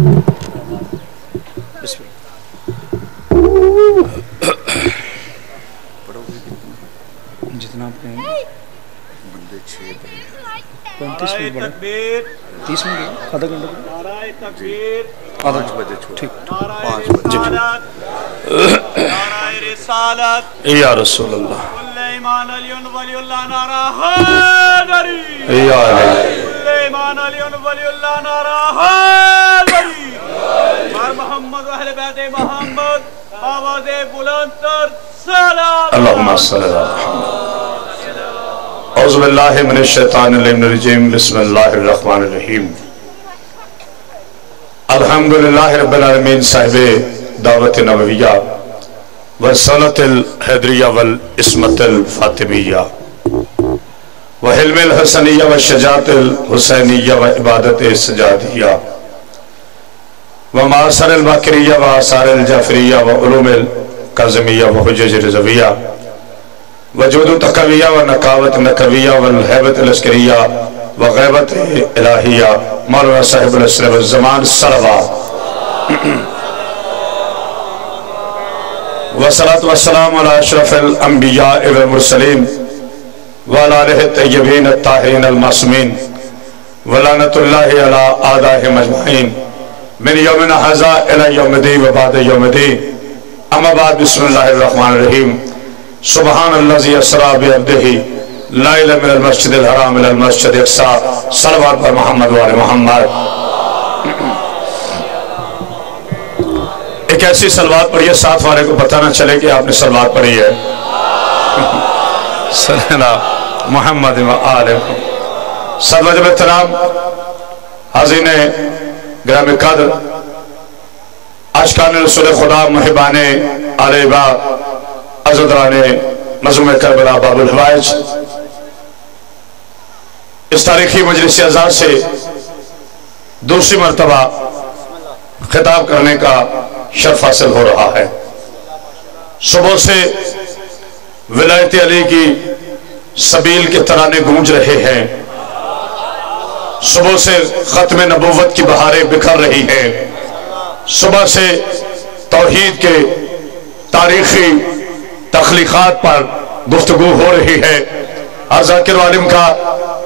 بسم جتنا آپ کہیں 35 منٹ بڑھا 30 منٹ آدھا گھنٹہ آدھا ٹھیک یا رسول اللہ یا محمد اہل بیت محمد آواز بلند تر صلوات اللہم صلی اللہ علیہ وسلم اعوذ باللہ من الشیطان الرجیم بسم اللہ الرحمن الرحیم الحمدللہ رب العالمین صاحب دعوت نبویہ والسنت الحیدریہ والعصمت الفاطمیہ وحلم الحسنیہ والشجاعت الحسینیہ وعبادت السجادیہ ومعاصر الباکریہ وآثار الجعفریہ وعلوم القاظمیہ وحجج الرضویہ وجود تقویہ ونقاوت نقویہ والحیبت العسکریہ وغیبت الہیہ مولانا صاحب العصر والزمان صلوات والصلاة والسلام علی اشرف الانبیاء والمرسلین وعلی آلہ الطیبین الطاہرین المعصومین ولعنت اللہ علی اعدائهم اجمعین من یومنا ھذا الی یوم الدین وبعد یوم الدین اما بعد بسم اللہ الرحمن الرحیم سبحان الذی اسری بعبدہ لیلا من المسجد الحرام الى المسجد الاقصی صلوات پر محمد وعلی محمد ایک ایسی صلوات پڑھیے ساتھ والے کو پتہ نہ چلے کہ آپ نے صلوات پڑھی ہے صلی اللہ محمد وآلہ صد وجب احترام حاضرین گرام قدر عاشقان رسول خدا محبان علیہ با عزدران مظلوم کربلا باب الحوائج اس تاریخی مجلس اعزاز سے دوسری مرتبہ خطاب کرنے کا شرف حاصل ہو رہا ہے صبح سے ولایت علی کی سبیل کے ترانے گونج رہے ہیں صبح سے ختم نبوت کی بہاریں بکھر رہی ہیں صبح سے توحید کے تاریخی تخلیقات پر گفتگو ہو رہی ہے ہر ذاکر و عالم کا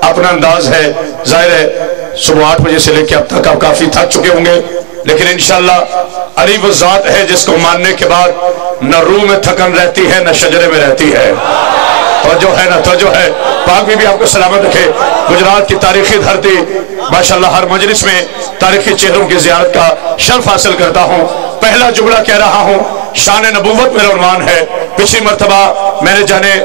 اپنا انداز ہے ظاہر ہے صبح 8 بجے سے لے کے اب تک آپ کافی تھک چکے ہوں گے لیکن انشاءاللہ علی وہ ذات ہے جس کو ماننے کے بعد نہ روح میں تھکن رہتی ہے نہ شجرے میں رہتی ہے توجہ ہے نا توجہ ہے پاک بھی آپ کو سلامت رکھے گجرات کی تاریخی دھرتی ماشاءاللہ ہر مجلس میں تاریخی چہروں کی زیارت کا شرف حاصل کرتا ہوں پہلا جملہ کہہ رہا ہوں شان نبوت میرا عنوان ہے پچھلی مرتبہ میں نے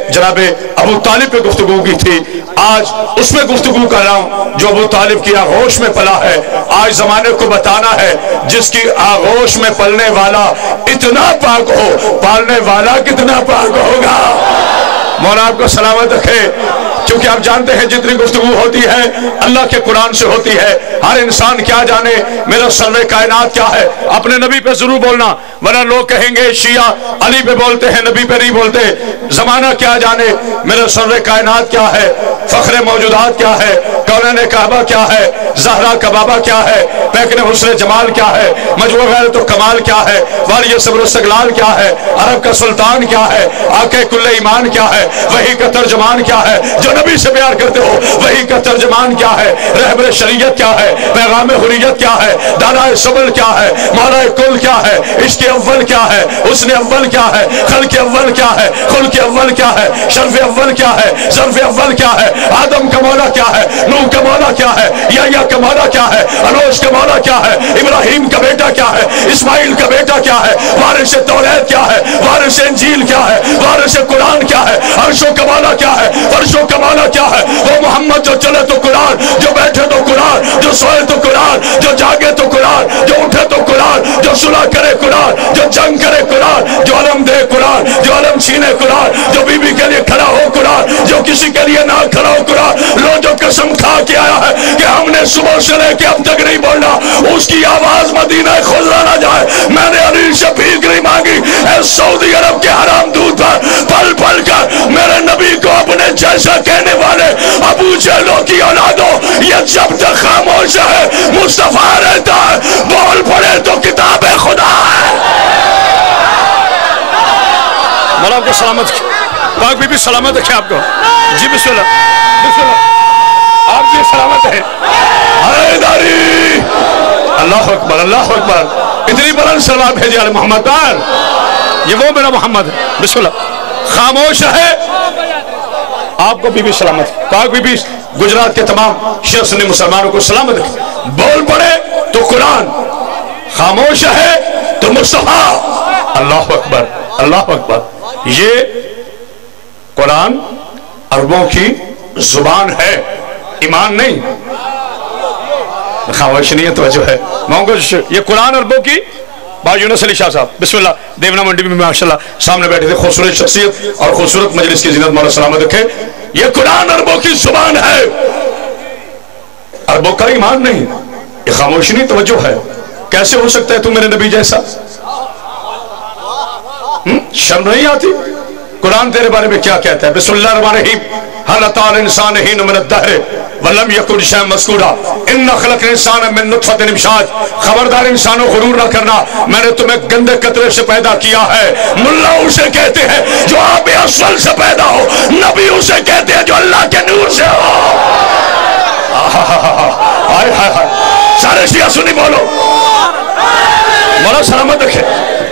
جناب ابو طالب پہ گفتگو کی تھی آج اس میں گفتگو کر رہا ہوں جو ابو طالب کی آغوش میں پلا ہے آج زمانے کو بتانا ہے جس کی آغوش میں پلنے والا اتنا پاک ہو پالنے والا کتنا پاک ہوگا مولا آپ کو سلامت رکھے کیونکہ آپ جانتے ہیں جتنی گفتگو ہوتی ہے اللہ کے قرآن سے ہوتی ہے ہر انسان کیا جانے میرا سرور کائنات کیا ہے اپنے نبی پہ ضرور بولنا ورنہ لوگ کہیں گے شیعہ علی پہ بولتے ہیں نبی پہ نہیں بولتے زمانہ کیا جانے میرا سرور کائنات کیا ہے فخر موجودات کیا ہے کونین کعبہ کیا ہے زہرا کبابہ کیا ہے پیکن حسن جمال کیا ہے مجموع غیرت و کمال کیا ہے والی صبر و استقلال کیا ہے عرب کا سلطان کیا ہے آقا کل ایمان کیا ہے وہی کا ترجمان کیا ہے جو نبی سے پیار کرتے ہو وہی کا ترجمان کیا ہے رہبر شریعت کیا ہے پیغام حریت کیا ہے دانائے صبر کیا ہے مولا کل کیا ہے عشق اول کیا ہے حسن اول کیا ہے خلق اول کیا ہے خلق اول کیا ہے شرف اول کیا ہے ظرف اول کیا ہے آدم کا مولا کیا ہے نوح کا مولا کیا ہے یحییٰ کا مولا کیا ہے انوش کا مولا کیا ہے ابراہیم کا بیٹا کیا ہے اسماعیل کا بیٹا کیا ہے وارث توریت کیا ہے وارث انجیل کیا ہے وارث قرآن کیا ہے عرشوں کا مولا کیا ہے فرشوں کا مولا کیا ہے وہ محمد جو چلے تو قرآن جو بیٹھے تو قرآن جو سوئے تو قرآن جو جاگے تو قرآن جو اٹھے تو قرآن جو صلح کرے قرآن جو جنگ کرے قرآن جو علم دے قرآن جو علم چھینے قرآن جو بی بی کے لیے کھڑا ہو قرآن جو کسی کے لیے نہ کھڑا ہو قرآن لو جو قسم کھا کے آیا ہے کہ ہم نے صبح سے لے کے اب تک نہیں بولنا اس کی آواز مدینہ خضرا نہ جائے میں نے علی سے بھیک نہیں مانگی اے سعودی عرب کے حرام دودھ پر پل پل کر میرے نبی کو اپنے جیسا کہنے والے ابو جہلوں کی اولادوں یہ جب تک خاموش ہے مصطفیٰ رہتا ہے، بول پڑے تو کتاب خدا ہے۔ مولا آپ کو سلامت پاک بی بی سلامت رکھے آپ کو جی بسم اللہ بسم اللہ آپ جی سلامت ہے حیدری اللہ اکبر اللہ اکبر اتنی بلند سلام بھیجے علی محمد پر یہ وہ میرا محمد ہے بسم اللہ خاموش ہے آپ کو بی بی سلامت پاک بی بی گجرات کے تمام شیعہ سنی مسلمانوں کو سلامت رکھے بول پڑے تو قرآن خاموش ہے تو مصطفیٰ اللہ اکبر اللہ اکبر یہ قرآن عربوں کی زبان ہے ایمان نہیں خاموش نہیں ہے توجہ ہے یہ قرآن عربوں کی با یونس علی شاہ صاحب بسم اللہ دیونا منڈی میں ماشاءاللہ سامنے بیٹھے تھے خوبصورت شخصیت اور خوبصورت مجلس کی زینت مولا سلامت رکھے یہ قرآن عربوں کی زبان ہے عربوں کا ایمان نہیں یہ خاموش نہیں توجہ ہے کیسے ہو سکتا ہے تو میرے نبی جیسا شرم نہیں آتی قرآن تیرے بارے میں کیا کہتا ہے بسم اللہ الرحمن الرحیم حل اتى الانسان حين من الدهر ولم يكن شيئا مذكورا ان خلق الانسان من نطفة امشاج خبردار انسانوں غرور نہ کرنا میں نے تمہیں گندے قطرے سے پیدا کیا ہے ملا اسے کہتے ہیں جو آب اسفل سے پیدا ہو نبی اسے کہتے ہیں جو اللہ کے نور سے ہو سارے شیعہ سنی بولو مولا سلامت رکھے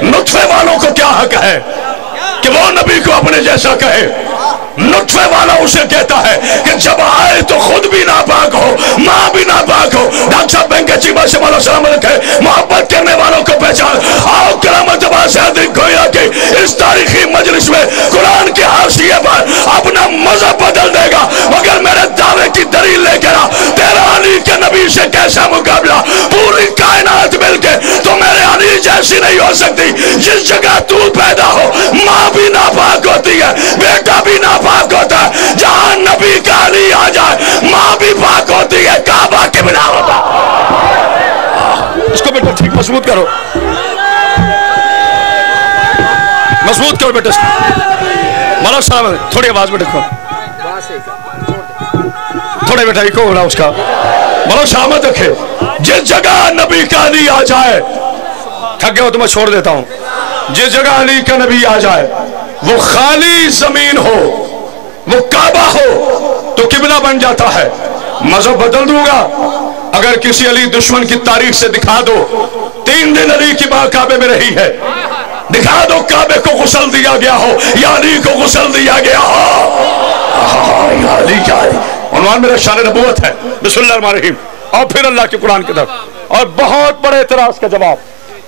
نطفے والوں کو کیا حق ہے کہ وہ نبی کو اپنے جیسا کہے نطفے والا اسے کہتا ہے کہ جب آئے تو خود بھی ناپاک ہو ماں بھی ناپاک ہو ڈاکٹر صاحب بینک کے چیمہ سے مولا سلام رکھے محبت کرنے والوں کو پہچان آؤ کرامت سے گویا کہ اس تاریخی مجلس میں قرآن کے حاشیے پر اپنا مذہب بدل دے گا مگر میرے دعوے کی دلیل لے کر تیرا علی کے نبی سے کیسا مقابلہ پوری کائنات مل کے تو میرے علی جیسی نہیں ہو سکتی جس جگہ تو پیدا ہو ماں بھی ناپاک ہوتی ہے بیٹا بھی ناپاک ہوتا ہے جہاں نبی کا علی آ جائے ماں بھی پاک ہوتی ہے کعبہ کے بنا ہوتا اس کو بیٹا ٹھیک مضبوط کرو مضبوط کرو بیٹا مولا صاحب تھوڑی آواز میں رکھو تھوڑے بیٹا ایک ہو رہا اس کا مولا سلامت رکھے جس جگہ نبی کا علی آ جائے تھک گیا ہو تو میں چھوڑ دیتا ہوں جس جگہ علی کا نبی آ جائے وہ خالی زمین ہو وہ کعبہ ہو تو قبلہ بن جاتا ہے مذہب بدل دوں گا اگر کسی علی دشمن کی تاریخ سے دکھا دو 3 دن علی کی ماں کعبے میں رہی ہے دکھا دو کعبے کو غسل دیا گیا ہو یا علی کو غسل دیا گیا ہو یا علی کیا ہے عنوان میرا شان نبوت ہے بسم اللہ الرحمن الرحیم اور پھر اللہ کے قرآن کی طرف اور بہت بڑے اعتراض کا جواب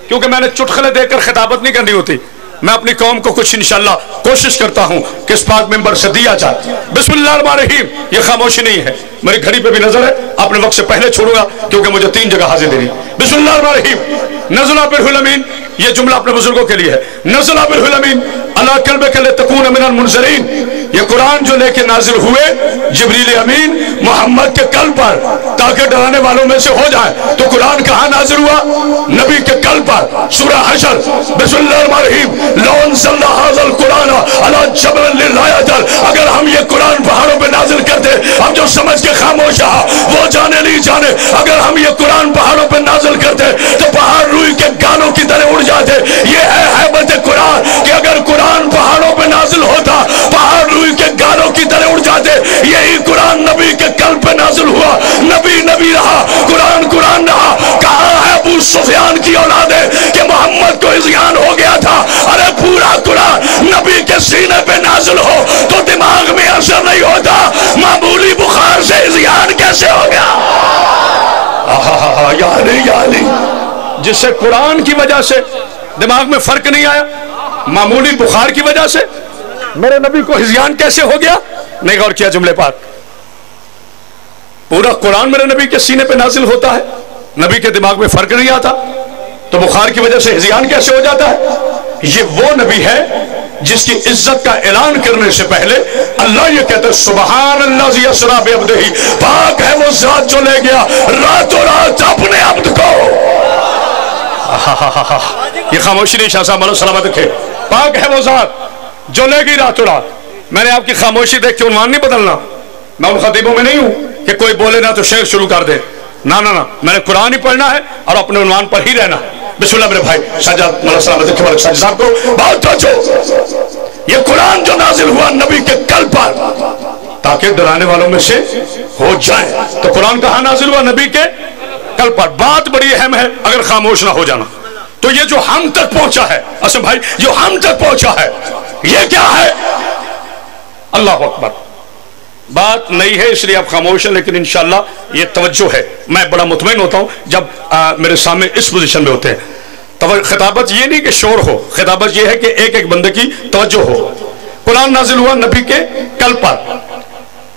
کیونکہ میں نے چٹخلے دے کر خطابت نہیں کرنی ہوتی میں اپنی قوم کو کچھ انشاءاللہ کوشش کرتا ہوں کہ اس پاک ممبر سے دیا جائے بسم اللہ الرحمن الرحیم یہ خاموشی نہیں ہے میری گھڑی پہ بھی نظر ہے اپنے وقت سے پہلے چھوڑوں گا کیونکہ مجھے 3 جگہ حاضر دینی بسم اللہ الرحمن الرحیم نزل بالروح الامین یہ جملہ اپنے بزرگوں کے لیے ہے نزل بالروح الامین علی قلبک لتکون من المنذرین یہ قرآن جو لے کے نازل ہوئے جبریل امین محمد کے قلب پر تاکہ ڈرانے والوں میں سے ہو جائے تو قرآن کہاں نازل ہوا نبی کے قلب پر سورہ حشر بسم اللہ الرحمن الرحیم لو انزلنا هذا القرآن على جبل لرأيته اگر ہم یہ قرآن پہاڑوں پہ نازل کرتے ہم جو سمجھ کے خاموش رہا وہ جانے نہیں جانے اگر ہم یہ قرآن پہاڑوں پہ نازل کرتے تو پہاڑ روئی کے گالوں کی طرح اڑ جاتے یہ ہے حیبت قرآن کہ اگر قرآن پہاڑوں پہ نازل ہوتا پہاڑ روئی کے گالوں کی طرح اڑ جاتے یہی قرآن نبی کے قلب پہ نازل ہوا نبی نبی رہا قرآن قرآن رہا کہاں ہے ابو سفیان کی اولادیں کہ محمد کو اذیان ہو گیا تھا ارے پورا قرآن نبی کے سینے پہ نازل ہو تو دماغ میں اثر نہیں ہوتا معمولی بخار سے اذیان کیسے ہو گیا یا علی یا علی جس سے قرآن کی وجہ سے دماغ میں فرق نہیں آیا معمولی بخار کی وجہ سے میرے نبی کو ہذیان کیسے ہو گیا نہیں غور کیا جملے پاک پورا قرآن میرے نبی کے سینے پہ نازل ہوتا ہے نبی کے دماغ میں فرق نہیں آتا تو بخار کی وجہ سے ہذیان کیسے ہو جاتا ہے یہ وہ نبی ہے جس کی عزت کا اعلان کرنے سے پہلے اللہ یہ کہتا ہے سبحان اللہ ذی اسریٰ بعبدہ پاک ہے وہ ذات جو لے گیا راتوں رات اپنے عبد کو یہ خاموشی نہیں شاہ صاحب سلامت رکھے پاک ہے وہ ذات جو لے گی راتوں رات میں نے آپ کی خاموشی دیکھ کے عنوان نہیں بدلنا میں ان خطیبوں میں نہیں ہوں کہ کوئی بولے نا تو شعر شروع کر دے. نا نا نا, میں نے قرآن ہی پڑھنا ہے اور اپنے عنوان پر ہی رہنا. بسم اللہ میرے بھائی سجاد مولا سلامت ساجد صاحب کو بہت توجہ. یہ قرآن جو نازل ہوا نبی کے کل پر تاکہ ڈرانے والوں میں سے ہو جائیں. تو قرآن کہاں نازل ہوا؟ نبی کے کل پر. بات بڑی اہم ہے, اگر خاموش نہ ہو جانا. تو یہ جو ہم تک پہنچا ہے اسم بھائی, جو ہم تک پہنچا ہے یہ کیا ہے؟ اللہ اکبر. بات نہیں ہے اس لیے آپ خاموش ہیں, لیکن انشاءاللہ یہ توجہ ہے. میں بڑا مطمئن ہوتا ہوں جب میرے سامنے اس پوزیشن میں ہوتے ہیں. خطابت یہ نہیں کہ شور ہو, خطابت یہ ہے کہ ایک ایک بندے کی توجہ ہو. قرآن نازل ہوا نبی کے کل پر.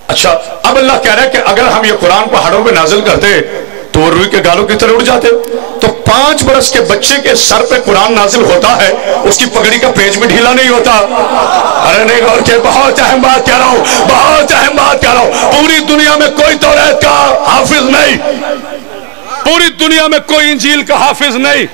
اچھا, اب اللہ کہہ رہا ہے کہ اگر ہم یہ قرآن پہاڑوں پہ نازل کرتے تو وہ روئی کے گالوں کی طرح اڑ جاتے. تو 5 برس کے بچے کے سر پہ قرآن نازل ہوتا ہے, اس کی پگڑی کا پیچ بھی ڈھیلا نہیں ہوتا. ارے نہیں غور کے, بہت اہم بات کہہ رہا ہوں, بہت اہم بات کہہ رہا ہوں. پوری دنیا میں کوئی توریت کا حافظ نہیں, پوری دنیا میں کوئی انجیل کا حافظ نہیں,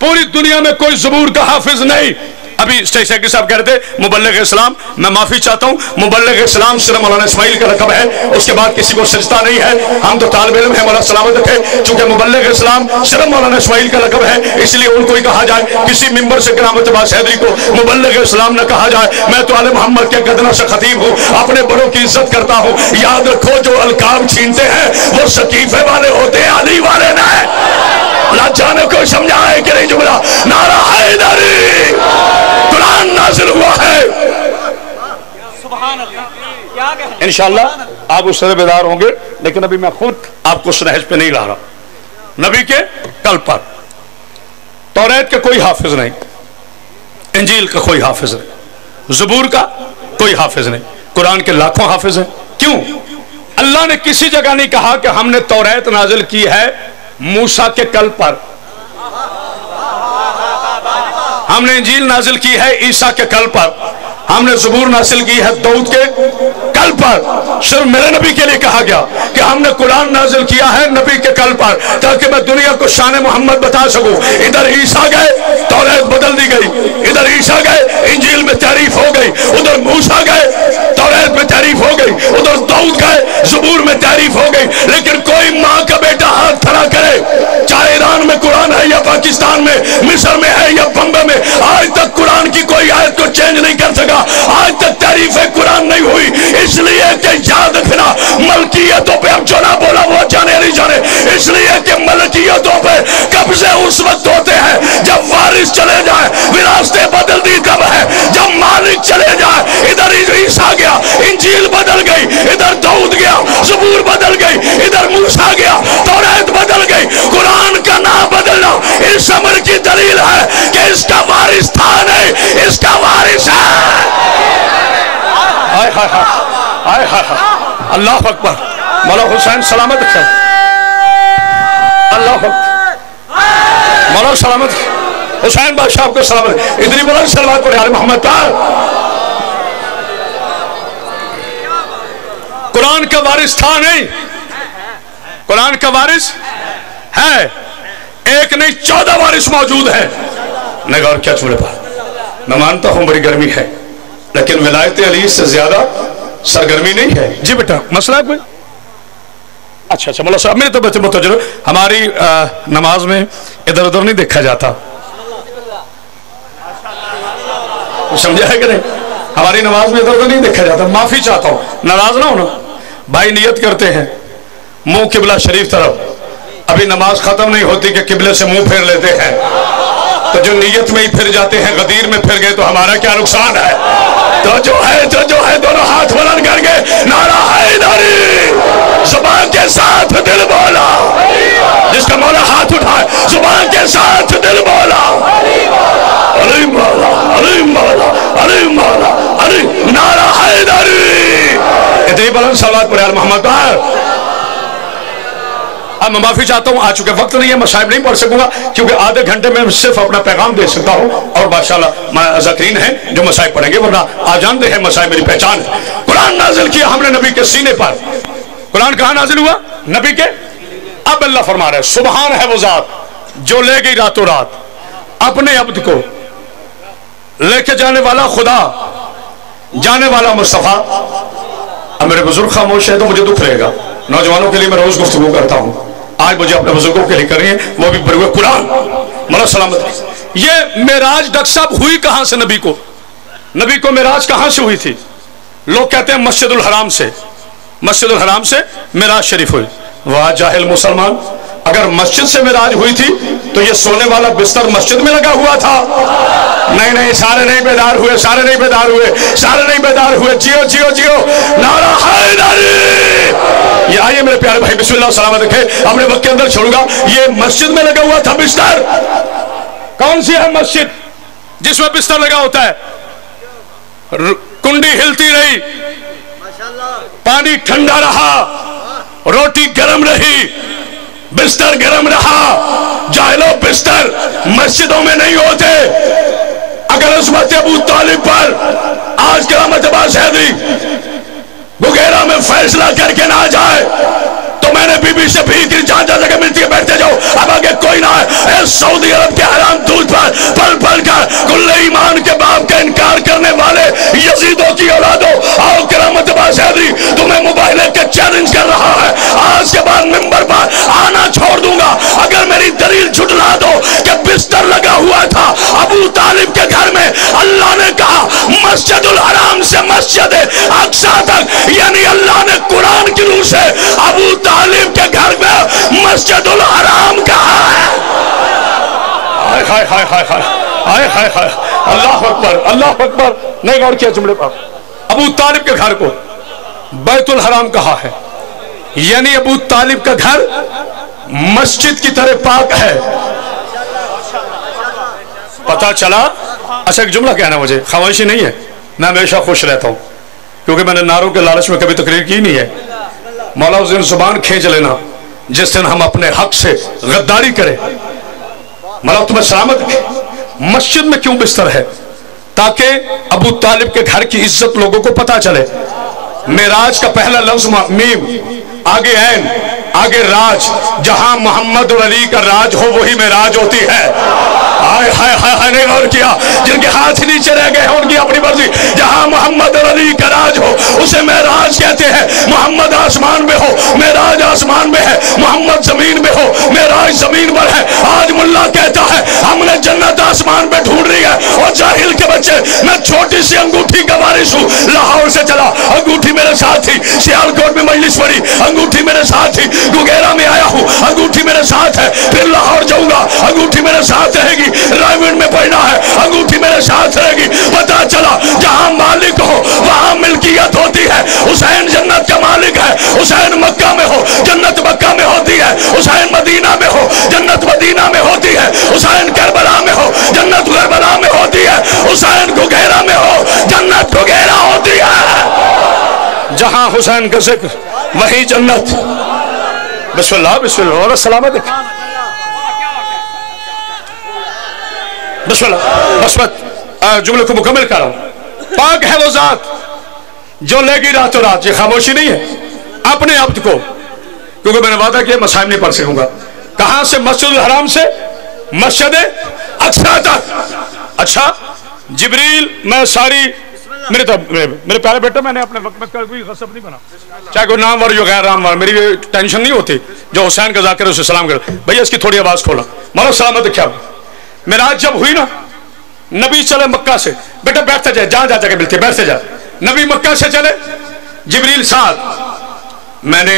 پوری دنیا میں کوئی زبور کا حافظ نہیں. ابھی اسٹیج سیکرٹری صاحب کہہ رہے تھے مبلغ اسلام, میں معافی چاہتا ہوں, مبلغ اسلام صرف مولانا اسماعیل کا رقم ہے, اس کے بعد کسی کو سجدہ نہیں ہے. ہم تو طالب علم ہیں, مولانا سلامت رکھے, چونکہ مبلغ اسلام صرف مولانا اسماعیل کا رقم ہے اس لیے ان کو ہی کہا جائے. کسی ممبر سے کرامت عباس حیدری کو مبلغ اسلام نہ کہا جائے. میں تو آل محمد کے گدنہ سے خطیب ہوں, اپنے بڑوں کی عزت کرتا ہوں. یاد رکھو جو القاب چھینتے ہیں وہ سقیفے والے ہوتے ہیں, علی والے نہ. اللہ جانے کو سمجھائے کہ نہیں جملہ. نعرہ حیدری, قرآن نازل ہوا ہے. انشاءاللہ آپ اس سے بیدار ہوں گے, لیکن ابھی میں خود آپ کو سنہج پہ نہیں لا رہا. نبی کے کل پر توریت کا کوئی حافظ نہیں, انجیل کا کوئی حافظ نہیں, زبور کا کوئی حافظ نہیں, قرآن کے لاکھوں حافظ ہیں. کیوں؟ اللہ نے کسی جگہ نہیں کہا کہ ہم نے توریت نازل کی ہے موسیٰ کے کل پر, ہم نے انجیل نازل کی ہے عیسیٰ کے کل پر, ہم نے زبور نازل کی ہے داؤد کے کل پر. صرف میرے نبی کے لیے کہا گیا کہ ہم نے قرآن نازل کیا ہے نبی کے کل پر, تاکہ میں دنیا کو شان محمد بتا سکوں. ادھر عیسیٰ گئے توریت بدل دی گئی, ادھر عیسیٰ گئے انجیل میں تعریف ہو گئی, ادھر موسیٰ گئے توریت میں تعریف ہو گئی, ادھر داؤد گئے زبور میں تعریف ہو گئی. لیکن کوئی ماں کا بیٹا ہاتھ کھڑا کرے, چاہے ایران میں قرآن ہے یا پاکستان میں, مصر میں ہے یا بمبے میں, آج تک قرآن کی کوئی آیت کو چینج نہیں کر سکا. آج تک تعریف قرآن نہیں ہوئی, اس لیے کہ یاد رکھنا ملکیتوں پہ ہم جو نہ بولا وہ جانے نہیں جانے, اس لیے کہ ملکیتوں پہ قبضے اس وقت ہوتے ہیں جب وارث چلے جائے. وراثتیں بدل دی کب ہے؟ جب مالک چلے جائے. ادھر عیسیٰ گیا انجیل بدل گئی, ادھر داؤد گیا زبور بدل گئی, ادھر موسیٰ گیا توریت بدل گئی. قرآن کا نام بدلنا اس امر کی دلیل ہے کہ اس کا وارث تھا نہیں, اس کا وارث ہے. اللہ اکبر. مولا حسین سلامت رکھے, اللہ اکبر. مولا سلامت, حسین بادشاہ آپ کو سلامت. ادھر بلند سلوات پڑھے آل محمد پر. قرآن کا وارث تھا نہیں, قرآن کا وارث ہے. ایک نہیں 14 وارث موجود ہیں. نگار کیا چھوڑے پا, میں مانتا ہوں بڑی گرمی ہے, لیکن ولایت علی سے زیادہ سرگرمی نہیں ہے. جی بیٹا مسئلہ ہے کوئی؟ اچھا اچھا مولا صاحب, میرے تو بچے متوجہ, ہماری نماز میں ادھر ادھر نہیں دیکھا جاتا, سمجھا ہے کہ نہیں؟ ہماری نماز میں ادھر ادھر نہیں دیکھا جاتا. معافی چاہتا ہوں, ناراض نہ ہونا. بھائی نیت کرتے ہیں منہ قبلہ شریف طرف, ابھی نماز ختم نہیں ہوتی کہ قبلے سے منہ پھیر لیتے ہیں. تو جو نیت میں ہی پھر جاتے ہیں, غدیر میں پھر گئے تو ہمارا کیا نقصان ہے؟ تو جو ہے دونوں ہاتھ بلند کر کے نعرہ حیدری, زبان کے ساتھ دل بولا. جس کا مولا ہاتھ اٹھائے, زبان کے ساتھ دل بولا. علی مولا, علی مولا, علی مولا, علی. نعرہ حیدری. اتنی بلند صلوات پڑھے آل محمد پر. اب میں معافی چاہتا ہوں, آ چکے وقت نہیں ہے, مصائب نہیں پڑھ سکوں گا کیونکہ آدھے گھنٹے میں صرف اپنا پیغام دے سکتا ہوں, اور ماشاءاللہ ذاکرین ہیں جو مصائب پڑھیں گے, ورنہ آ جانتے ہیں مصائب میری پہچان ہے. قرآن نازل کیا ہم نے نبی کے سینے پر. قرآن کہاں نازل ہوا؟ نبی کے. اب اللہ فرما رہا ہے سبحان ہے وہ ذات جو لے گئی راتوں رات اپنے عبد کو, لے کے جانے والا خدا, جانے والا مصطفیٰ. اب میرے بزرگ خاموش ہے تو مجھے دکھ رہے گا, नौजवानों के लिए मैं रोज गुफ्तगू करता हूँ, आज मुझे अपने बुजुर्गों के लिए करनी है, वो भी बड़े कुरान। मौला सलामत। ये मेराज डॉक्टर साहब हुई कहां से? नबी को मेराज कहां से हुई थी? लोग कहते हैं मस्जिदुल हराम से। मस्जिदुल हराम से मेराज शरीफ हुई। वाह जाहिल मुसलमान, अगर मस्जिद से मेराज हुई थी तो ये सोने वाला बिस्तर मस्जिद में लगा हुआ था? नहीं नहीं, सारे नहीं बेदार हुए, सारे नहीं बेदार हुए, सारे नहीं बेदार हुए। जियो जियो जियो, नारा हैदरी। ये आइए मेरे प्यारे भाई, बिस्मिल्लाह सलामत रखे, अपने वक्त के अंदर छोड़ूंगा। ये मस्जिद में लगा हुआ था बिस्तर। कौन सी है मस्जिद जिसमें बिस्तर लगा होता है? कुंडी हिलती रही, पानी ठंडा रहा, रोटी गर्म रही, बिस्तर गर्म रहा। जाहिलो, बिस्तर मस्जिदों में नहीं होते। अगर उस्मत अबू तालिब पर आज क़यामत बाज़ हैदरी बुगेरा में फैसला करके ना जाए तो मैंने बीबी से भी जहां जगह मिलती है बैठते जाओ, अब आगे कोई ना है। सऊदी अरब के हराम दूध पर पल पल कर कुल्ले ईमान के बाप का इनकार करने वाले यजीदों की औलादों, आओ क़यामत बाज़ हैदरी तुम्हें मोबाइल के चैलेंज कर रहा है। आज के बाद मिंबर पर आना छोड़ दूंगा अगर मेरी दलील झुठला दो कि बिस्तर लगा हुआ था अबू तालिब के घर में। अल्लाह ने कहा मस्जिदुल हराम से मस्जिद अक्सा तक, यानी अल्लाह ने कुरान की रूह से अबू तालिब के घर में मस्जिदुल हराम कहा है। हाय हाय हाय हाय हाय हाय हाय हाय, अल्लाह अकबर अल्लाह अकबर। नहीं गौर किया जुमले पर? अबू तालिब के घर को बैतुल हराम कहा है, यानी अबू तालिब का घर मस्जिद की तरह पाक है। पता चला? अच्छा एक जुमला कहना, मुझे खामोशी नहीं है, मैं हमेशा खुश रहता हूं क्योंकि मैंने नारों के लालच में कभी तकरीर की नहीं है। मौला उस दिन जुबान खींच लेना जिस दिन हम अपने हक से गद्दारी करें। मौला तुम्हें सलामत रखे। मस्जिद में क्यों बिस्तर है? ताकि अबू तालिब के घर की इज्जत लोगों को पता चले। मेराज का पहला लफ्ज मीम, आगे ऐन, आगे राज। जहां मोहम्मद और अली का राज हो वही मेराज होती है। हाय हाय हाय हाय, नहीं गौर किया? जिनके हाथ नीचे रह गए हैं उनकी अपनी मर्जी। जहां मोहम्मद और अली का राज हो उसे मेराज कहते हैं। मोहम्मद आसमान में हो, मेराज आसमान में है। मोहम्मद जमीन में हो, मेराज जमीन पर है। आज मुल्ला कहता है हमने जन्नत आसमान पे ढूंढ रही है। और जाहिल के बच्चे, मैं छोटी सी अंगूठी का वारिस हूँ, लाहौर से चला, अंगूठी मेरे साथ थी। सियालकोट में मजलिस पड़ी, अंगूठी मेरे साथ थी। गुगेरा में आया हूँ, अंगूठी मेरे साथ है। फिर लाहौर जाऊंगा, अंगूठी मेरे साथ रहेगी। रायगढ़ में पढ़ना है, अंगूठी मेरे साथ रहेगी। पता चला जहां मालिक हो वहां मिल्कियत होती है। हुसैन जन्नत का मालिक है। हुसैन मक्का में हो, जन्नत मक्का में होती है। हुसैन मदीना में हो, जन्नत मदीना में होती है। हुसैन करबला में हो, जन्नत करबला में होती है। हुसैन गुगेरा में हो, जन्नत गुगेरा होती है। जहां हुसैन का जिक्र वही जन्नत। बिस्मिल्लाह बिस्मिल्लाह और सलामत। बिस्मिल्लाह, जुमले को मुकम्मल कर रहा हूं। पाक है वो जात जो लेगी रातों रात। ये खामोशी नहीं है, अपने अब्द को, क्योंकि मैंने वादा किया मसाइब नहीं पढ़ सकूंगा। कहां से? मस्जिदुल हराम से मस्जिद अक्सा तक। अच्छा जिब्रील, मैं सारी मेरे प्यारे बेटे, मैंने अपने वक्त में कोई गसब नहीं बना, चाहे कोई नाम वार जो गैर नाम वार, मेरी टेंशन नहीं होती। जो हुसैन का जाकर उसे सलाम कर, भैया इसकी थोड़ी आवाज खोला। मानो सलामत क्या मेराज जब हुई ना, नबी चले मक्का से, बेटा बैठते जाए, जहां जा जाके मिलती बैठते जा। नबी मक्का से चले, जिब्रील साथ। मैंने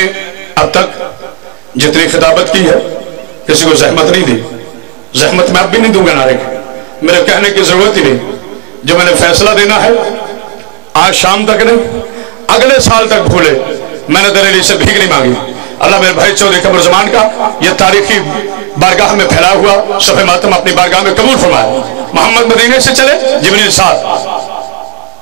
अब तक जितनी खिताबत की है किसी को जहमत नहीं दी, जहमत मैं अब भी नहीं दूंगा नारे की, मेरे कहने की जरूरत ही नहीं। जो मैंने फैसला देना है आज शाम तक नहीं, अगले साल तक भूले। मैंने दलील से भीख नहीं मांगी। अल्लाह मेरे भाई चौधरी कमर जमान का यह तारीखी बारगाह में फैला हुआ शब मातम अपनी बारगाह में कबूल फरमाए। मोहम्मद मदीने से चले, जिब्रील साथ।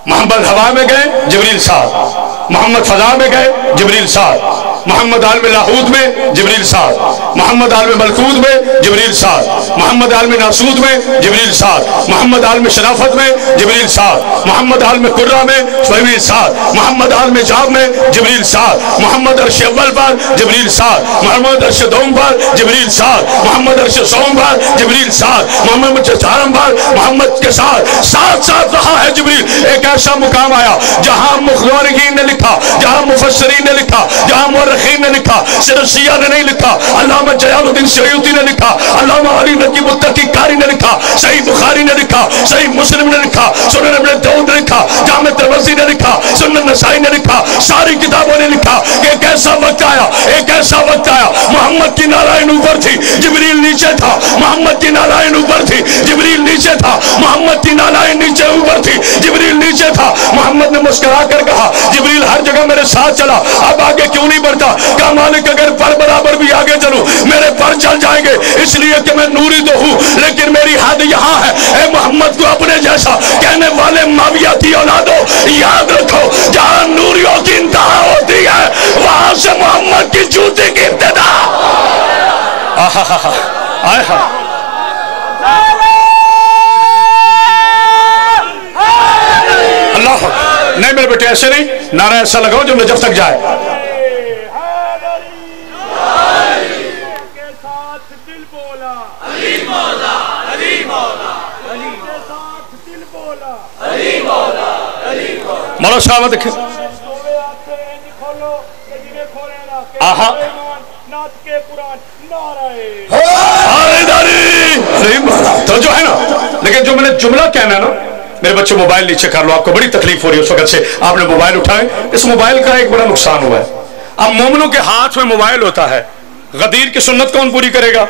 मोहम्मद हवा में गए, जिब्रील साथ। मोहम्मद फजा में गए, जिब्रील साथ। मोहम्मद आलम लाहूद में, जिब्रील साथ। मोहम्मद आलम मलकूद में, जिब्रील साथ। मोहम्मद आलम नासूद में, जिब्रील साथ। मोहम्मद आलम शराफत में, जिब्रील साथ। मोहम्मद आलम कुर्रा में, जिब्रील साथ। मोहम्मद आलम जाब में, जिब्रील साथ। मोहम्मद अर्श अव्वल पर, जिब्रील साथ। मोहम्मद अर्श दोम पर, जिब्रील साथ। मोहम्मद अर्श सोम पर, जिब्रील साथ। मोहम्मद चारम पर, मोहम्मद के साथ साथ साथ रहा है जिब्रील। एक ऐसा मुकाम आया जहां मुखरिन ने लिखा, जहां मुफस्सिरीन ने लिखा, जहां मुअर्रिखीन ने लिखा, सिर्फ शिया ने नहीं लिखा, अल्लामा जलालुद्दीन सयूती ने लिखा, अल्लामा अली नकीब उत्तकी कारी ने लिखा, सही बुखारी ने लिखा, सही मुस्लिम ने लिखा, सुनन इब्न दाऊद ने लिखा, जामे तिरमिज़ी ने लिखा, सुनन नसाई ने लिखा, सारी किताबों ने लिखा कि एक ऐसा वक्त आया, एक ऐसा वक्त आया, मोहम्मद की नालायन ऊपर थी, जिब्रील नीचे था, मोहम्मद की नालायन ऊपर थी, जिब्रील नीचे था, मोहम्मद की नालायन नीचे ऊपर थी, जिब्रील नीचे था। मोहम्मद ने मुस्कुरा कर कहा, जिब्रील हर जगह मेरे साथ चला, अब आगे क्यों नहीं बढ़ता? कहा मालिक अगर पर बराबर भी आगे चलूं मेरे पर चल जाएंगे, इसलिए कि मैं नूरी तो हूं, लेकिन मेरी हद यहाँ है। ए मोहम्मद को अपने जैसा कहने वाले माविया की औलादो, याद रखो जहां नूरियों की इंतहा होती है वहां से मोहम्मद की जूती की इब्तिदा। अल्लाह नहीं मेरे बेटे, ऐसे नहीं, नारा ऐसा लगाओ जो नजफ तक जाए। मौला साहब देखे तो जो है ना, लेकिन जो मैंने जुमला कहना है ना, मेरे बच्चे मोबाइल नीचे कर लो, आपको बड़ी तकलीफ हो रही है उस वक्त से आपने मोबाइल उठाए। इस मोबाइल का एक बड़ा नुकसान हुआ है, अब मोमिनों के हाथ में मोबाइल होता है, गदीर की सुन्नत कौन पूरी करेगा?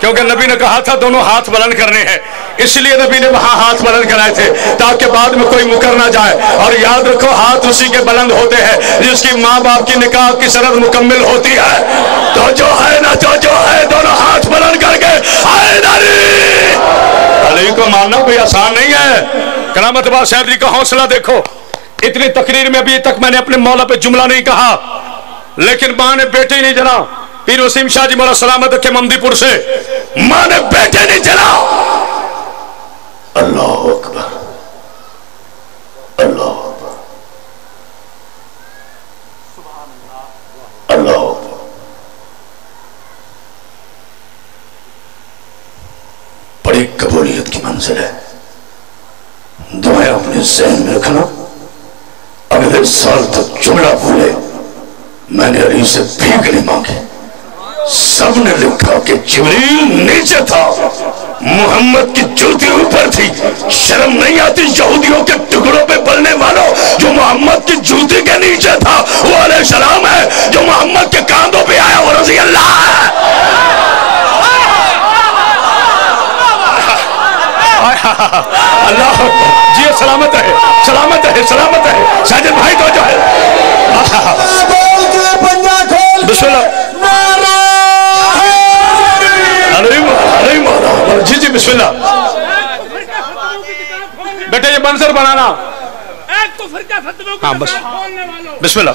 क्योंकि नबी ने कहा था दोनों हाथ बुलंद करने हैं, इसलिए नबी ने वहां हाथ बुलंद कराए थे ताकि बाद में कोई मुकर ना जाए। और याद रखो हाथ उसी के बुलंद होते हैं जिसकी माँ बाप की निकाह की सनद मुकम्मिल होती है। तो जो है ना, तो जो है दोनों हाथ बुलंद करके अली को मानना कोई आसान नहीं है। करामत बाद शहरी का हौसला देखो, इतनी तकरीर में अभी तक मैंने अपने मौला पे जुमला नहीं कहा, लेकिन माँ ने बेटे ही नहीं जना। पीर वसीम शाह जी मौला सलामत के ममदीपुर से माँ ने बेटे नहीं जना। अल्लाह अकबर, अल्लाह अकबर, अल्लाह अकबर। बड़ी कबूलियत की मंजिल है, दुआएं अपने ज़हन में रखना। अगले साल तक जुमला भूले मैंने अली से भीख नहीं मांगी। सबने लिखा कि जिब्रील नीचे था, मोहम्मद की जूती ऊपर थी। शर्म नहीं आती यहूदियों के टुकड़ों पे पलने वालों? जो मोहम्मद की जूती के नीचे था वो अलैहिस्सलाम है, जो मोहम्मद के कांधों पे आया वो रज़ी अल्लाह है। अल्लाह जी सलामत है, सलामत है, सलामत है। साजिद भाई तो जो है जी जी बिस्मिल्लाह। बेटे ये मंजर बनाना, हाँ बस बिस्मिल्लाह।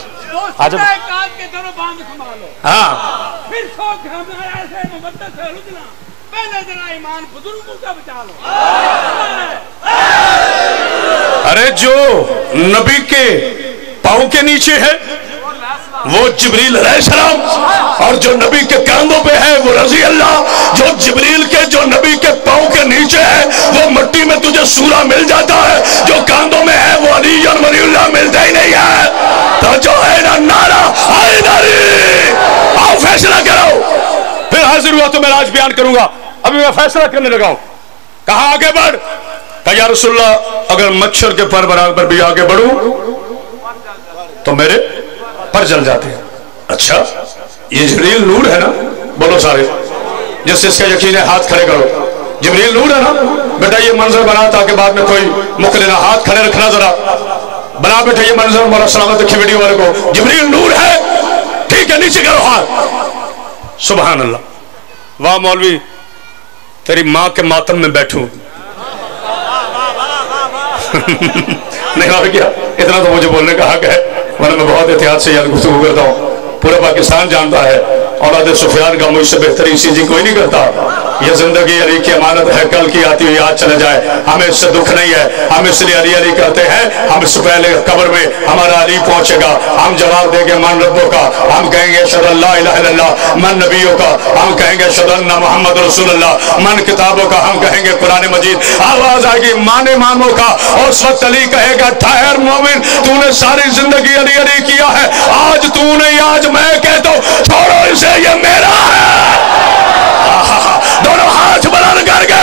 हाँ अरे जो नबी के पाँव के नीचे है वो जिब्रील अलैहिस्सलाम, और जो नबी के कांधों पे है वो रज़ी अल्लाह। जो जिब्रील के, जो नबी के पाँव के नीचे है वो मिट्टी में तुझे सूरा मिल जाता है, जो कांधों में है वो अली और वलीउल्लाह मिलता ही नहीं है। तो जो है ना नारा आओ फैसला करो। फिर हाजिर हुआ तो मैं आज बयान करूंगा, अभी मैं फैसला करने लगा हूं। कहा आगे बढ़, कहा या रसूलल्लाह अगर मच्छर के पर बराबर भी आगे बढ़ूं तो मेरे पर जल जाते हैं। अच्छा ये जिब्रील नूर है ना? बोलो सारे, जिससे इसका यकीन है हाथ खड़े करो। जिब्रील नूर है ना? बेटा ये मंजर बना ताकि बाद में कोई मुक लेना, हाथ खड़े रखना जरा, बना बेटा ये मंजर। मौला सलामत देखिए वीडियो वाले को, जिब्रील नूर है, ठीक है नीचे करो हाथ। सुभान अल्लाह। वाह मौलवी तेरी माँ के मातम में बैठूं नहीं आ गया, इतना तो मुझे बोलने का हक है, वरना मैं बहुत एहतियात से याद गुफ्तगू करता हूँ। पूरा पाकिस्तान जानता है औलाद सुफियान का मुझसे बेहतरीन चीज़ कोई नहीं करता। ये जिंदगी अली की अमानत है, कल की आती हुई आज चले जाए, हमें इससे दुख नहीं है। हम इसलिए अली अली कहते हैं, हम इससे पहले कब्र में हमारा अली पहुंचेगा, हम जवाब देंगे मन रब्बों का, हम कहेंगे अशहदु अल्ला इलाहा इल्लल्लाह, मन नबियों का हम कहेंगे अशहदु अन्ना मुहम्मद रसूलुल्लाह, मन किताबों का हम कहेंगे कुरान मजीद। आवाज आएगी माने मामों का, और उस वक्त अली कहेगा ठहर मोमिन, तूने सारी जिंदगी अली अली किया है, आज तू नहीं, आज मैं कहता हूं छोड़ो इसे, ये मेरा है। दोनों हाथ बुलंद करके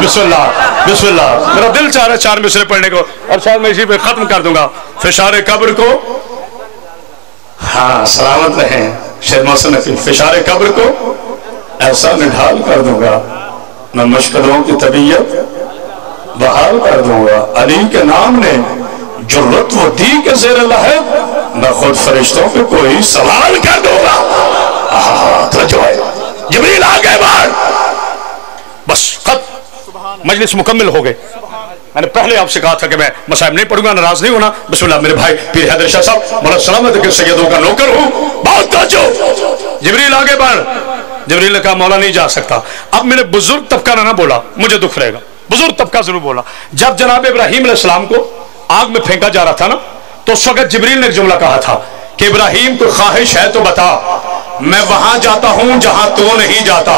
बिस्मिल्लाह बिस्मिल्लाह। मेरा दिल चाह रहा है 4 मिसरे पढ़ने को, और शायद मैं इसी पे खत्म कर दूंगा। फिशारे कब्र को, हाँ सलामत रहें शेर मौसम नफी, फिशारे कब्र को ऐसा निढाल कर दूंगा, मैं मुश्किलों की तबीयत बहाल कर दूंगा। अली के नाम ने जुर्रत वो दी के ज़ेर लहब, मैं खुद फरिश्तों पे कोई सवाल कर दूंगा। तो जो है जिब्रील आ गए बाहर, बस खत मजलिस मुकम्मल हो गए। मैंने पहले आपसे कहा था कि मैं मसाइब नहीं पढ़ूंगा, नाराज नहीं होना। बिस्मिल्लाह मेरे भाई पीर हैदर शाह साहब, बड़ा सलामत के सैयदों का नौकर हूं, बहुत तवज्जो। जिब्रील आगे बढ़, जिब्रील ने कहा मौला नहीं जा सकता। अब मैंने बुजुर्ग तबका ना बोला, मुझे दुख रहेगा, बुजुर्ग तबका जरूर बोला। जब जनाब इब्राहिम अलैहिस्सलाम को आग में फेंका जा रहा था ना, तो उस वक्त जिब्रील ने एक जुमला कहा था कि इब्राहिम को ख्वाहिश है तो बता, मैं वहां जाता हूं जहां तू नहीं जाता।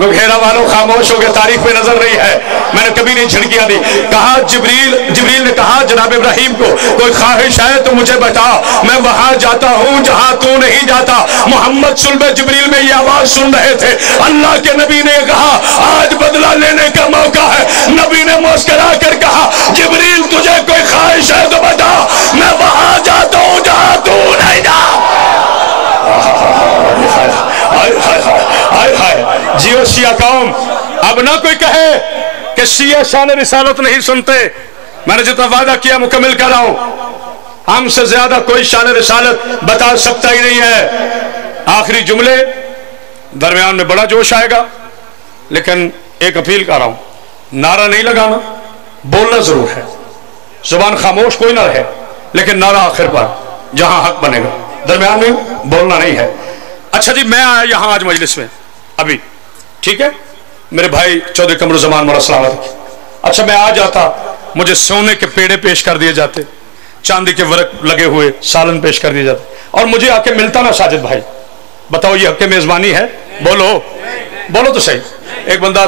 घेरा वालों खामोश हो गए, तारीफ पे नजर नहीं है, मैंने कभी नहीं झिड़कियां दी। कहा जिब्रील ने कहा जनाब इब्राहिम को कोई ख्वाहिश है तो मुझे बता, मैं वहां जाता हूं जहां तू नहीं जाता। मोहम्मद सुल्बे जिब्रील में ये आवाज सुन रहे थे। अल्लाह के नबी ने कहा आज बदला लेने का मौका है। नबी ने मुस्कुरा कर कहा जिब्रील तुझे कोई ख्वाहिश है तो बता, मैं वहां जाता हूं जहां तू नहीं जा। जियो शिया कौम, अब ना कोई कहे कि शिया शान रिसालत नहीं सुनते। मैंने जितना वादा किया मुकम्मल कर रहा हूं, हमसे ज्यादा कोई शान रिसालत बता सकता ही नहीं है। आखिरी जुमले, दरमियान में बड़ा जोश आएगा, लेकिन एक अपील कर रहा हूं, नारा नहीं लगाना, बोलना जरूर है, जुबान खामोश कोई ना रहे, लेकिन नारा आखिर पर जहां हक बनेगा, दरमियान में बोलना नहीं है। अच्छा जी, मैं आया यहां आज मजलिस में अभी, ठीक है, मेरे भाई चौधरी कमरुज़्ज़मान बड़ा सलामत। अच्छा मैं आ जाता, मुझे सोने के पेड़े पेश कर दिए जाते, चांदी के वर्क लगे हुए सालन पेश कर दिए जाते, और मुझे आके मिलता ना साजिद भाई, बताओ ये हक मेजबानी है? बोलो बोलो तो सही। एक बंदा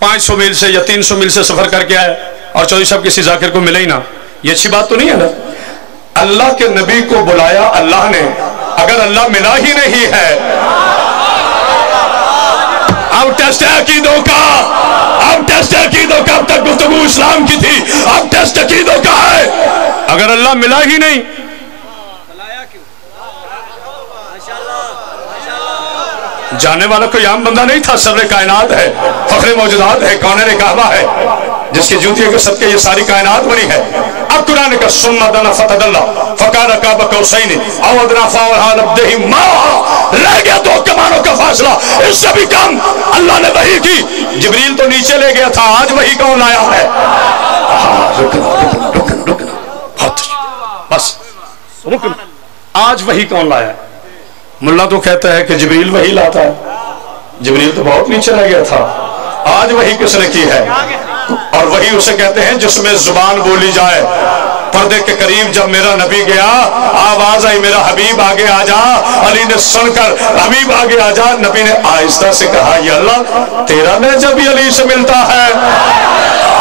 500 मील से या 300 मील से सफर करके आया और चौधरी साहब किसी जाकिर को मिले ही ना, ये अच्छी बात तो नहीं है ना। अल्लाह के नबी को बुलाया अल्लाह ने, अगर अल्लाह मिला ही नहीं है, अब टेस्ट है अकीदों का, अब टेस्ट है अकीदों का। अब तक गुफ्तगू इस्लाम की थी, अब टेस्ट अकीदों का है। अगर अल्लाह मिला ही नहीं, जानने वाला कोई आम बंदा नहीं था, सदर कायनात है, फखरे मौजूदात है, कौन काबा है, जिसकी जूतियों के सदके ये सारी कायनात बनी है। अब कुरान का सुन्ना दना फतदल्ला फकाना काबा कौसैनी अवदना फावहाल अब्दही मा, रह गया 2 कमानों का फासला, इससे भी कम। अल्लाह ने वही की, जिब्रील तो नीचे ले गया था, आज वही कौन लाया है? बस रुकना, आज वही कौन लाया है? मुल्ला तो कहता है कि जिब्रील वही लाता है, जिब्रील तो बहुत नीचे रह गया था, आज वही किसने की है? और वही उसे कहते हैं जिसमें जुबान बोली जाए। पर्दे के करीब जब मेरा नबी गया, आवाज आई मेरा हबीब आगे आ जा। अली ने सुनकर हबीब आगे आ जा, नबी ने आहिस्ता से कहा या अल्लाह तेरा लहजा भी अली से मिलता है।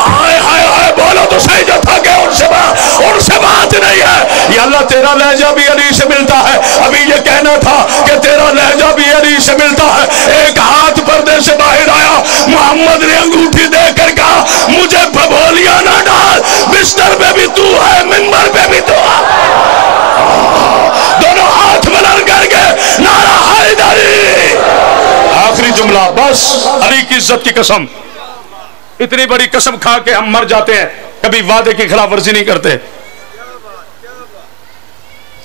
हाय हाय हाय बोलो तो सही, जो था कि उनसे बात नहीं है। या अल्लाह तेरा लहजा भी अली से मिलता है। अभी ये कहना था कि तेरा लहजा भी अली से मिलता है। एक हाथ पर्दे से बाहर आया, मोहम्मद ने अंगूठी देकर कहा मुझे भभोलिया ना डाल, बिस्तर पे भी तू है, मिंबर पे भी तू है। दोनों हाथ बुलंद करके नारा हैदरी। आखिरी जुमला, बस अली की इज्जत की कसम, इतनी बड़ी कसम खा के हम मर जाते हैं, कभी वादे की खिलाफ वर्जी नहीं करते।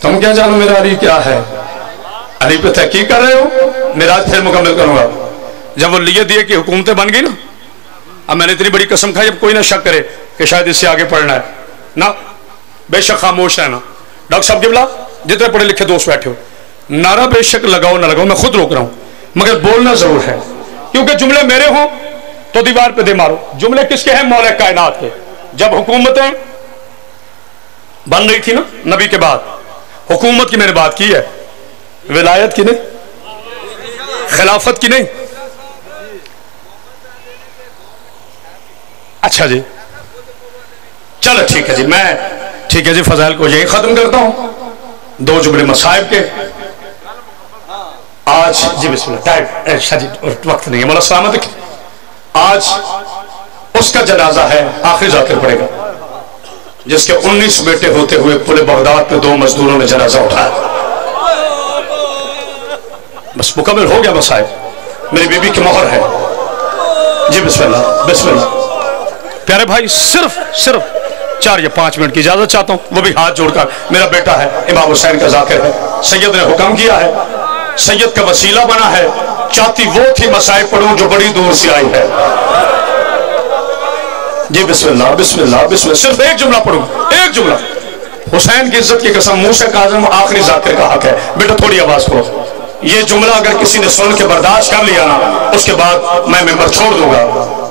तुम क्या जानो मेरा अली क्या है? अली पे तहकीक कर रहे हो, मिराज फिर मुकम्मल करूंगा। जब वो लिए दिए कि हुकूमतें बन गई ना, अब मैंने इतनी बड़ी कसम खाई, अब कोई ना शक करे कि शायद इससे आगे पढ़ना है ना, बेशक खामोश रहना। डॉक्टर साहब गिबला, जितने पढ़े लिखे दोस्त बैठे हो, नारा बेशक लगाओ ना लगाओ, मैं खुद रोक रहा हूं, मगर बोलना जरूर है, क्योंकि जुमले मेरे हों तो दीवार पे दे मारो। जुमले किसके हैं? मौला कायनात के। जब हुकूमतें बन रही थी ना नबी के बाद, हुकूमत की मैंने बात की है, विलायत की नहीं, खिलाफत की नहीं। अच्छा जी, चलो ठीक है जी, मैं ठीक है जी फजाइल को यही खत्म करता हूं। 2 जुमले मसाइब के आज जी, बिस्मिल्लाह, टाइम शादी वक्त नहीं है, मौला सलामत। आज उसका जनाजा है, आखिरी जाकिर पड़ेगा, जिसके 19 बेटे होते हुए पूरे बगदाद पे 2 मजदूरों ने जनाजा उठाया। बस मुकम्मल हो गया मसाइब, मेरी बीबी की मोहर है जी। बिस्मिल्लाह बिस्मिल्लाह। प्यारे भाई, सिर्फ 4 या 5 मिनट की इजाजत चाहता हूं, वो भी हाथ जोड़कर। मेरा बेटा है, इमाम हुसैन का जाकिर है, सैयद ने हुक्म किया है, सैयद का वसीला बना है, चाहती वो थी मसाइब पढ़ूं जो बड़ी दूर से आई है जी। बिस्मिल्लाह बिस्मिल्लाह बिस्मिल्लाह। सिर्फ एक जुमला पढ़ूं, एक जुमला। हुसैन की इज्जत की कसम, मूसा काज़िम आखिरी जाकिर का हक है। बेटा थोड़ी आवाज करो। ये जुमला अगर किसी ने सुन के बर्दाश्त कर लिया ना, उसके बाद मैं मेंबर छोड़ दूंगा।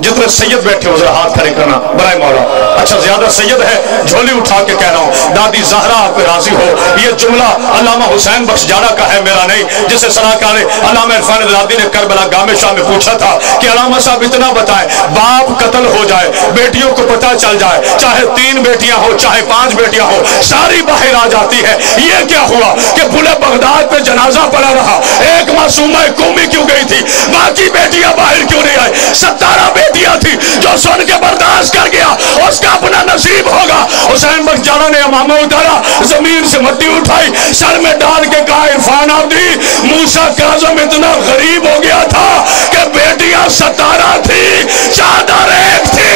जितने सैयद बैठे हो जरा हाथ खड़े करना बराए मौला। अच्छा ज्यादा सैयद है, झोली उठा के कह रहा हूं, दादी ज़हरा आप पे राजी हो। ये जुमला अल्लामा हुसैन बख्श जाड़ा का है, मेरा नहीं, जिसे सलाहकार अल्लामा इरफान अलादी ने करबला गामे शाह में पूछा था कि अल्लामा साहब इतना बताएं, बाप कत्ल हो जाए, बेटियों को पता चल जाए, चाहे 3 बेटियां हो चाहे 5 बेटियां हो, सारी बाहर आ जाती है। ये क्या हुआ कि पूरे बगदाद पे जनाजा पड़ा रहा, एक मासूमा कौमी क्यों गई थी, बाकी बेटियां बाहर क्यों नहीं आई? 17 बेटियां थी, जो सुन के बर्दाश्त कर गया उसका अपना नसीब होगा। हुसैन बख्श जाड़ा ने इमामा उतारा, जमीन से मट्टी उठाई, सर में डाल के कहा, इरफान अब्दी, मूसा काज़िम इतना गरीब हो गया था कि बेटियां 17 थी, चादर एक थी।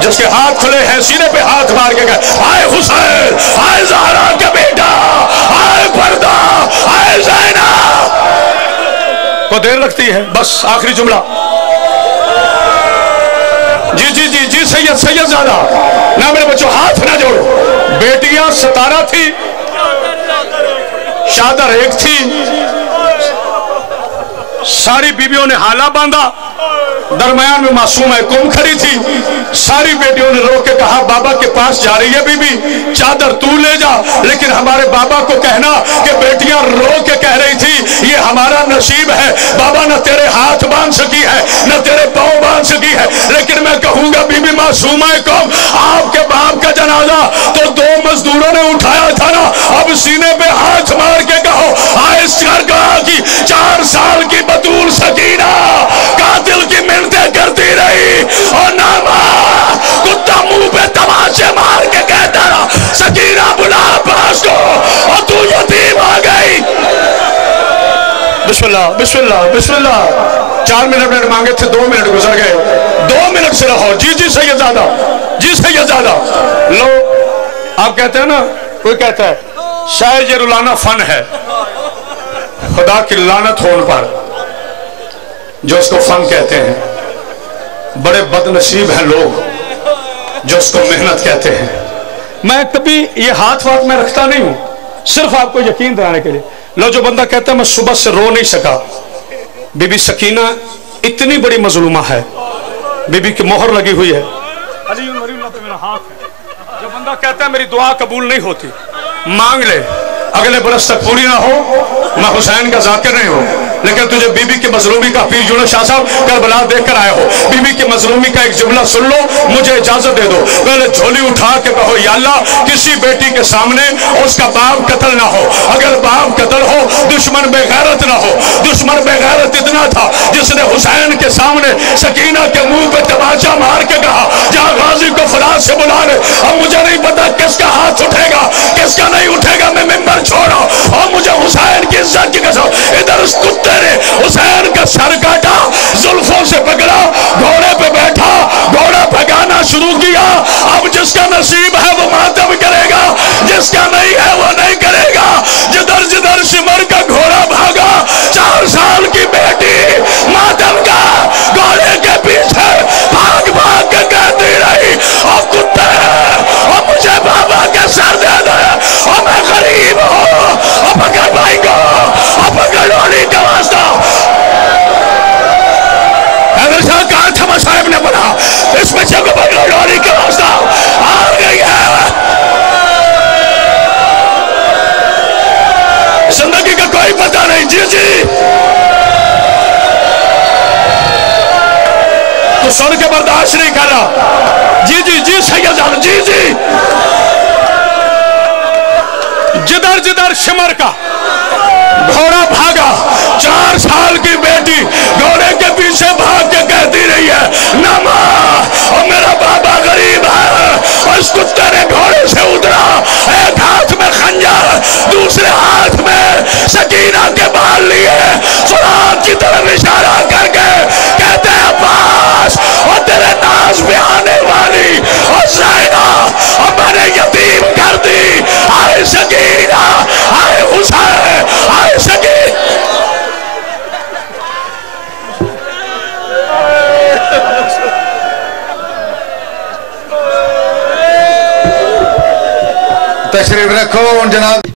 जिसके हाथ खुले हैं सीने पे हाथ मार के गए, हाय हुसैन, हाय ज़हरा का बेटा, हाय पर्दा, हाय ज़ैनब। को देर लगती है, बस आखिरी जुमला। जी जी जी जी, सैयद सैयद ज़्यादा ना, मेरे बच्चों हाथ ना जोड़ो। बेटियां 17 थी, चादर एक थी, सारी बीबियों ने हाला बांधा, दरमियान में मासूम है कुम खड़ी थी। सारी बेटियों ने रो के कहा, बाबा के पास जा रही है बीबी, चादर तू ले जा। लेकिन हमारे बाबा को कहना कि बेटियां रो के कह रही थी, ये हमारा नसीब है, बाबा न तेरे हाथ बांध सकी है न तेरे पांव बांध सकी है। लेकिन मैं कहूंगा बीबी मासूमा है कौम, आपके बाप का जनाजा तो 2 मजदूरों ने उठाया था ना, अब सीने पे हाथ मार के कहो, आयशर कहा कि 4 साल की बतूल सकीना कातिल की मिन्नतें करती रही, और नामा कुत्ता मुंह पे तमाचे मार के कहता रहा, सकीना बुला पास को, और तू यतीम आ गई। बिस्मिल्लाह बिस्मिल्लाह बिस्मिल्लाह। 4 मिनट मांगे थे, 2 मिनट गुजर गए, 2 मिनट से रहो। जी जी सैयदजादा, जी सैयदजादा। लो, आप कहते हैं ना, कोई कहता है शायद ये रुलाना फन है, खुदा की लानत हो उन पर जो उसको फन कहते हैं। बड़े बदनसीब हैं लोग जो उसको मेहनत कहते हैं। मैं कभी ये हाथ वाथ में रखता नहीं हूं, सिर्फ आपको यकीन दिलाने के लिए। लो, जो बंदा कहता है मैं सुबह से रो नहीं सका, बीबी सकीना इतनी बड़ी मजलूमा है, बीबी की मोहर लगी हुई है, अली पे मेरा हाथ है। जो बंदा कहता है मेरी दुआ कबूल नहीं होती, मांग ले, अगले बरस तक पूरी ना हो, मैं हुसैन का जाकिर नहीं हूं, लेकिन तुझे बीबी की मजलूमी का, पीर जुनैद शाह साहब करबला देखकर आए हो, बीबी की मजलूमी का एक जुमला सुन लो, मुझे इजाजत दे दो। पहले झोली उठा के कहो, या अल्लाह किसी बेटी के सामने उसका बाप कत्ल ना हो, अगर बाप कत्ल हो दुश्मन बेगैरत ना हो। दुश्मन बेगैरत इतना था जिसने हुसैन के सामने सकीना के मुंह पे तमाचा मार के कहा, जा गाजी को फलां से बुला ले। अब मुझे नहीं पता किसका हाथ उठेगा किसका नहीं उठेगा, मैं मिंबर छोड़ो, और मुझे हुसैन की इज्जत की कसम, इधर उस कुत्ते ने हुसैन का सर काटा, जुल्फों से पकड़ा, घोड़े पे बैठा, घोड़ा भगाना शुरू किया। अब जिसका नसीब है वो मातम करेगा, जिसका नहीं है वो नहीं करेगा। जिधर जिधर सिमर का घोड़ा भागा, 4 साल की बेटी मातम का घोड़े के पीछे भाग भाग के कहती रही, और جی تو سن کے برداشت نہیں کر رہا. جی جی جی سید جان جی جی. جدھر جدھر شمر کا گھوڑا بھاگا 4 سال کی بیٹی گھوڑے کے پیچھے بھاگ کے کہتی رہی ہے ناما اور میرا بابا غریب ہے. اور اس کتے نے گھوڑے سے اترا, ایک ہاتھ میں خنجر دوسرے ہاتھ میں سکینہ کے بال لیے سراج کی طرف اشارہ کر کے کہتے ہیں عباس اور تیرے ناز پہ آنے والی اور زینہ اور میں نے یتیم کر دی. آئے سکینہ آئے حسین آئے سکینہ. تشریف رکھو جناب.